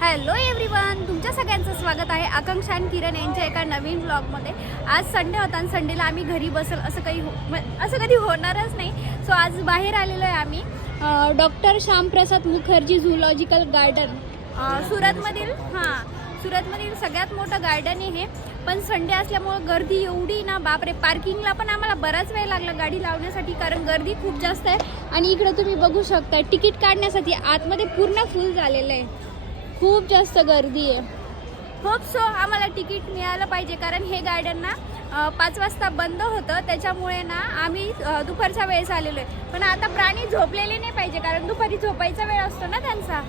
Hello everyone, तुमच्या सगळ्यांचं स्वागत आहे आकांक्षा आणि किरण यांच्या एका नवीन व्लॉगमध्ये. आज संडे होता आणि संडेला आम्ही घरी बसल असं असं कधी होणारच नाही. सो आज बाहेर आलेलो आहे आम्ही doctor Shyamprasad Mukherjee zoological garden सुरतमधील सगळ्यात मोठं गार्डन आहे हे. पण संडे असल्यामुळं गर्दी एवढी ना बापरे, पार्किंगला पण आम्हाला बराच वेळ लागला गाडी लावण्यासाठी, कारण गर्दी खूप जास्त आहे. आणि इकडे तुम्ही बघू शकता तिकीट काढण्यासाठी आतमध्ये पूर्ण फुल झालेलं आहे, खूप जास्त गर्दी आहे. होप सो आम्हाला तिकीट मिळालं पाहिजे, कारण हे गार्डन ना 5 वाजता बंद होतं, त्याच्यामुळे ना आम्ही दुपारच्या वेळेस आलेलो आहे. पण आता प्राणी झोपलेले नाही पाहिजे, कारण दुपारी झोपायचा वेळ असतो ना त्यांचा.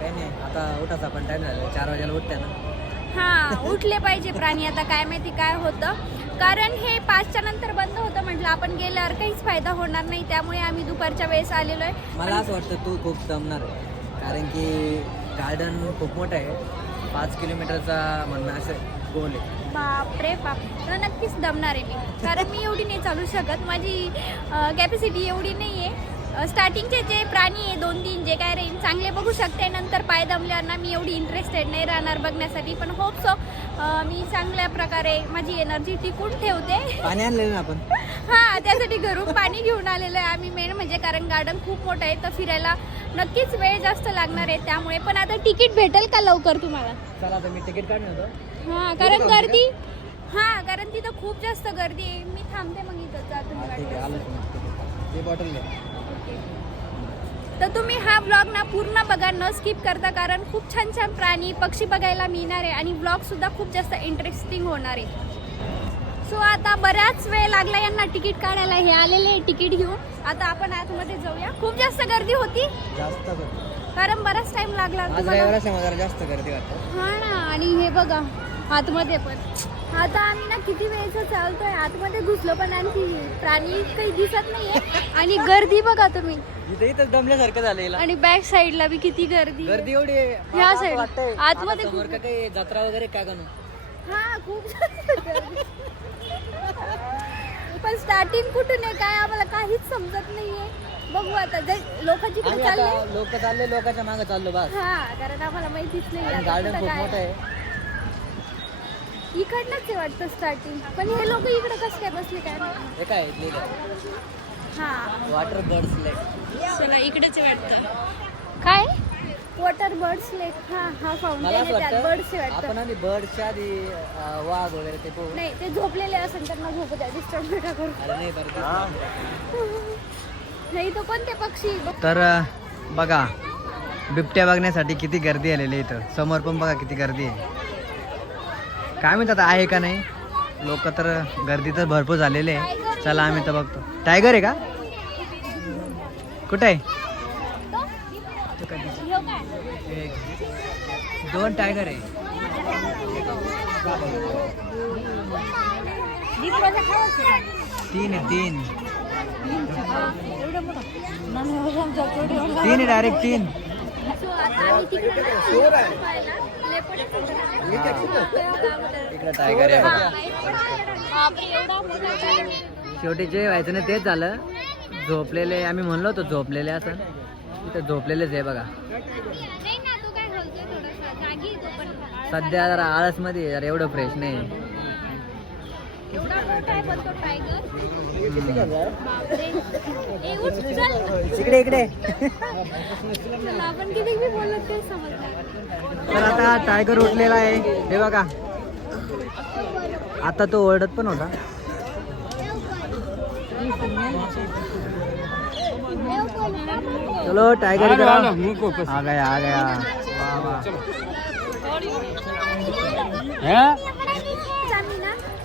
काही नाही, आता उठाचा पण टाइम झाला, 4 वाजेला उठते ना. उठले पाहिजे प्राणी. आता काय माहिती काय होतं, कारण हे 5च्या नंतर बंद होतं. म्हटलं आपण गेल्यावर काहीच फायदा होणार नाही, त्यामुळे आम्ही दुपारच्या वेळेस आलेलो आहे. मला असं वाटतं तू खूप दमणार आहे, कारण की गार्डन खूप मोठं आहे. 5 किलोमीटरचा म्हणणं असं गोल आहे. बापरे बाप, तर नक्कीच दमणार आहे मी, कारण मी एवढी नाही चालू शकत, माझी कॅपॅसिटी एवढी नाही आहे. स्टार्टिंगचे जे प्राणी आहे 2-3 जे काय रेंज चांगले बघू शकते, नंतर पाय दमल्यावर मी एवढी इंटरेस्टेड नाही राहणार बघण्यासाठी. पण होप सो मी चांगल्या प्रकारे माझी एनर्जी टिकून ठेवते. पाणी आणलेलं ना आपण. त्यासाठी घरून पाणी घेऊन आलेलं आहे आम्ही, मेन म्हणजे, कारण गार्डन खूप मोठं आहे तर फिरायला नक्कीच वेळ जास्त लागणार आहे त्यामुळे. पण आता तिकीट भेटेल का लवकर तुम्हाला? चला आता मी तिकीट काढून होतो. कारण गर्दी कारण तिथं खूप जास्त गर्दी आहे. मी थांबते मग इथं जा तुम्ही बॉटल घ्या. तर तुम्ही हा व्लॉग ना पूर्ण बघा, न स्किप करता, कारण खूप छान छान प्राणी पक्षी बघायला मिळणार आहे आणि व्लॉग सुद्धा खूप जास्त इंटरेस्टिंग होणार आहे. सो आता बराच वेळ लागला यांना तिकीट काढायला. हे आलेले तिकीट घेऊन. आता आपण आतमध्ये जाऊया. खूप जास्त गर्दी होती, जास्त कारण बराच टाइम लागला जास्त गर्दी वाटतं. ना. आणि हे बघा आतमध्ये पण, आता आम्ही ना किती वेळचं चालतोय, आतमध्ये घुसलो पण आणखी प्राणी काही दिसत नाहीये. आणि गर्दी बघा तुम्ही, इथं दमल्यासारखं झालं. आणि बॅक साईडला बी किती गर्दी एवढी ह्या साईड आतमध्ये समोर का काही जत्रा वगैरे काय करू. खूप जास्त गर्दी. पण स्टार्टिंग कुठून आहे काय आम्हाला काहीच समजत नाहीये. बघू आता लोक जिकडे चालले, लोकांच्या मागे चाललो बस. कारण आम्हाला माहितीच नाही गार्डन खूप मोठं आहे. इकडनंच आहे वाटतं स्टार्टिंग. पण हे लोक इकडे कसं काय बसले काय माहिती. हे काय वॉटर बर्ड्स लेक. चला इकडेच वाटतं. काय वॉटर बर्ड्स लेक? हा फाउंटेन आहे, त्यात बर्ड्स वाटतं. आपण आधी बर्ड्सच्या आधी वाघ वगैरे ते पाहू. नाही, ते झोपलेले असेल त्यांना झोपू द्या, डिस्टर्ब नका करू. अरे नाही नाही तो कोणते पक्षी. तर बघा, बिबट्या बघण्यासाठी किती गर्दी आलेली आहे. इथं समोर पण बघा किती गर्दी आहे. काय म्हणतात आहे का नाही, लोक तर गर्दी तर भरपूर झालेले आहे. चला आम्ही तर बघतो. टायगर आहे का? कुठे आहे? 2 टायगर आहे. 3 आहे डायरेक्ट 3. इकडे टायगर आहे. शेवटी जे व्हायचं ना तेच झालं. झोपलेले आम्ही म्हणलो होतो, झोपलेले असं तिथे झोपलेलेच आहे बघा. सध्या जरा आळस मध्ये जरा एवढं फ्रेश नाही. इकडे तर आता टायगर उठलेला आहे हे बघा. आता तो ओरडत पण होता. चलो टाइगर आ गया.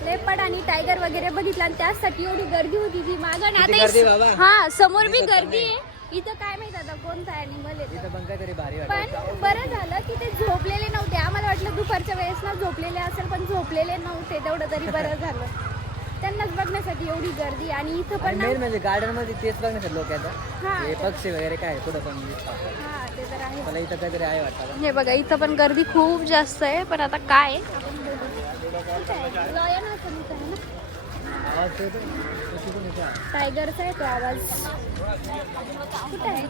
लेपर्ड आणि टायगर वगैरे बघितला, आणि त्यासाठी एवढी गर्दी होती ती मागं. आता समोर बी गर्दी आहे. इथं काय माहित आता कोणता ॲनिमल आहे. पण बरं झालं की ते झोपलेले नव्हते. आम्हाला वाटलं दुपारच्या वेळेस ना झोपलेले असेल, पण झोपलेले नव्हते. तेवढं तरी बरं झालं. त्यांनाच बघण्यासाठी एवढी गर्दी. आणि इथं पण म्हणजे गार्डन मध्ये तेच बघण्यासाठी लोक येतात. पक्षी वगैरे काय कुठं पण ते तर आहे. मला इथं काहीतरी आहे वाटतं. हे बघा इथं पण गर्दी खूप जास्त आहे. पण आता काय टायगरचा आहे तो आवाज. कुठे आहे?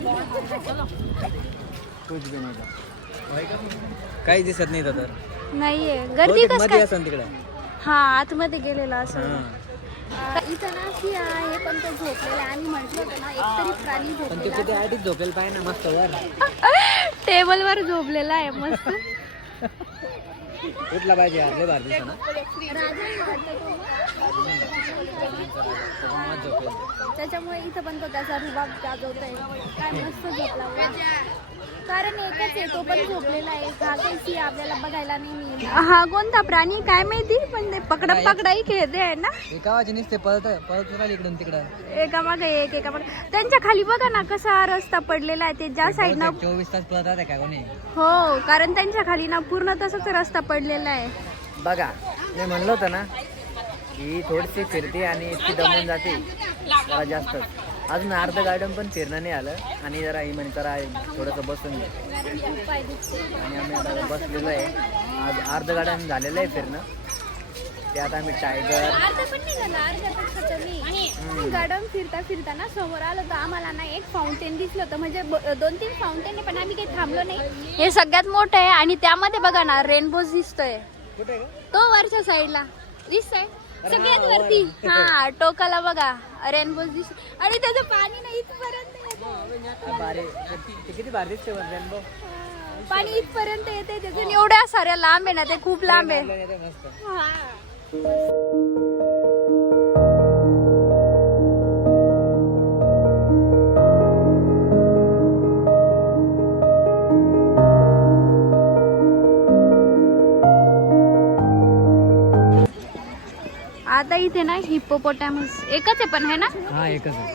कुछ भी नहीं था. काही दिसत नाही तर नाहीये गर्दी कसं मध्ये काय असन तिकडे. हा आतमध्ये गेलेला असं हा. इथं ना सिंह आहे पण तो झोपलेला आहे. आम्ही म्हटलं होतं ना एकतरी प्राणी पण ते झोपलेला कुठे आधीच झोपेल पाहिजे ना मस्त वर. टेबल वर झोपलेला आहे मस्त. उठला पाहिजे यार, लय भारी दिसतो ना. त्याच्यामुळे इथं पण तो त्याचा रुबाब गाजवतोय. काय मस्त झोपला वा. कारण एकच आहे तो पण झोपलेला आहे. हा काही सिंह आपल्याला बघायला नाही मिळेल. हा कोणता प्राणी काय माहिती पण ते पकडाई खेळते आहे ना. एकावाची नुसते पळत राहिली इकडून तिकडं. एका मागे त्यांच्या खाली बघा ना कसा रस्ता पडलेला आहे. ते ज्या साईड ना 24 तास पळत राहते काय कोणी. हो कारण त्यांच्या खाली ना पूर्ण तसाच रस्ता पडलेला आहे. बघा मी म्हणलो होतं ना ही थोडीशी फिरते आणि इतकी दमून जाते जरा जास्त. अजून अर्ध गार्डन पण फिरणं नाही आलं आणि जरा ही म्हणजे जरा थोडंसं बसून घे. आणि आम्ही आता बसलेलो आहे. आज अर्ध गार्डन झालेलं आहे फिरणं. ते आता आम्ही टायगर गार्डन फिरता ना समोर आलो तर आम्हाला ना एक फाउंटेन दिसलं होतं. म्हणजे 2-3 फाउंटेन आहे पण आम्ही काही थांबलो नाही. हे सगळ्यात मोठं आहे आणि त्यामध्ये बघा ना रेनबो दिसतोय. कुठे तो वरच्या साईडला दिसतोय सगळ्यात वरती. हा टोकाला बघा रेनबो दिस आणि त्याचं पाणी नाही इथपर्यंत येतं. किती भारी दिसते रेनबो. पाणी इथपर्यंत येते त्यातून एवढ्या साऱ्या लांब आहे ना ते खूप लांब आहे. मस्त. हा. आता इथे ना हिप्पोपोटॅमस एकच आहे पण है ना. हा एकच आहे.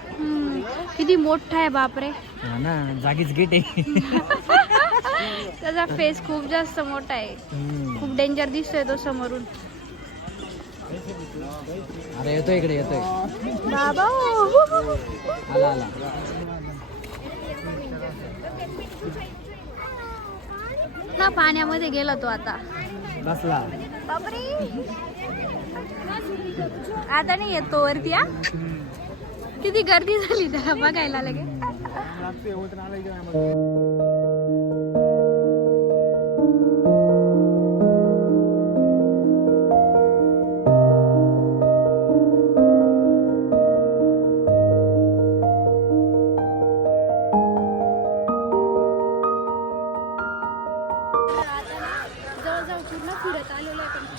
किती मोठा आहे बापरे. हा ना जागीच गेट आहे. त्याचा फेस खूप जास्त मोठा आहे. खूप डेंजर दिसतोय तो समोरून. अरे येतोय इकडे येतोय. बाबा आला आला. ना पाण्यामध्ये गेला तो आता. बसला. बापरे आता नाही येतो वरती. हा किती गर्दी झाली त्याला बघायला लगे.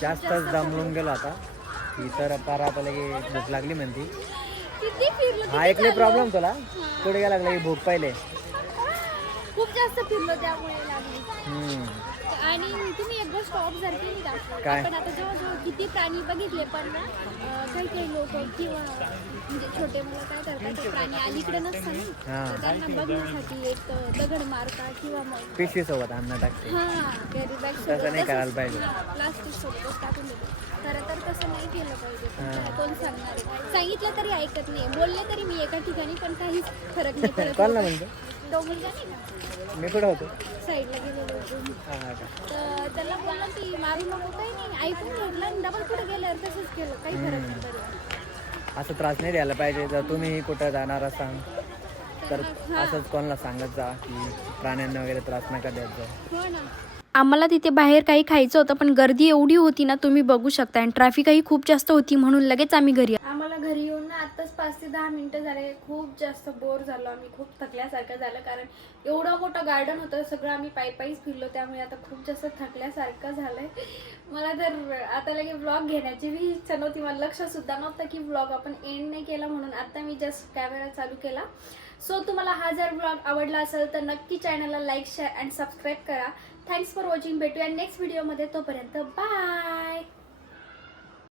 जास्तच दमलून गेलो आता. ही तर पार आता लगे भूक लागली म्हणती. किती फिरलो हा एक प्रॉब्लेम तुला पुढे गेला लागला की भूक पाहिले. खूप जास्त फिरलो त्यामुळे लागली. आणि तुम्ही एक गोष्ट ऑब्झर्व केली का काय? आपण आता जेव्हा किती प्राणी बघितले पण ना काही काही लोक किंवा म्हणजे छोटे मुलं काय करतात ते प्राणी अलीकडे नसतात ना तर त्यांना बघण्यासाठी एक दगड मारतात किंवा मग पिशवी सोबत अन्न टाकते. हा कॅरी बॅग तसं नाही करायला पाहिजे. प्लास्टिक सोबतच टाकून देतो. खरं तर तसं नाही केलं पाहिजे. त्याला कोण सांगणार आहे. सांगितलं तरी ऐकत नाही. बोलले तरी मी एका ठिकाणी पण काहीच फरक नाही पडत. कोण ना म्हणतो तो मुलगा नाही का मी कुठं होतो. साईडला गेलेलो होतो. हा का. तर त्याला बोलला की मारू नको काही नाही ऐकून घेतलं आणि डबल कुठे गेल्यावर तसंच केलं. काही फरक नाही पडला. असं त्रास नाही द्यायला पाहिजे. जर तुम्ही कुठं जाणार असाल तर असंच कोणाला सांगत जा की प्राण्यांना वगैरे त्रास नका द्यायचा. हो ना. आम्हाला तिथे बाहेर काही खायचं होतं पण गर्दी एवढी होती ना तुम्ही बघू शकता आणि ट्रॅफिकही खूप जास्त होती म्हणून लगेच आम्ही घरी. आम्हाला घरी येऊन ना आत्ताच 5 ते 10 मिनिटं झाले. खूप जास्त बोर झालो आम्ही. खूप थकल्यासारखं झालं कारण एवढं मोठं गार्डन होतं. सगळं आम्ही पायीच फिरलो त्यामुळे आता खूप जास्त थकल्यासारखं झालंय. मला तर आता लगे व्लॉग घेण्याची बी इच्छा नव्हती. मला लक्ष सुद्धा नव्हतं की व्लॉग आपण एंड नाही केला म्हणून आता मी जस्ट कॅमेरा चालू केला. सो तुम्हाला हा जर व्लॉग आवडला असेल तर नक्की चॅनलला लाईक शेअर अँड सबस्क्राईब करा. Thanks for watching. भेटूया नेक्स्ट व्हिडिओमध्ये. तोपर्यंत बाय.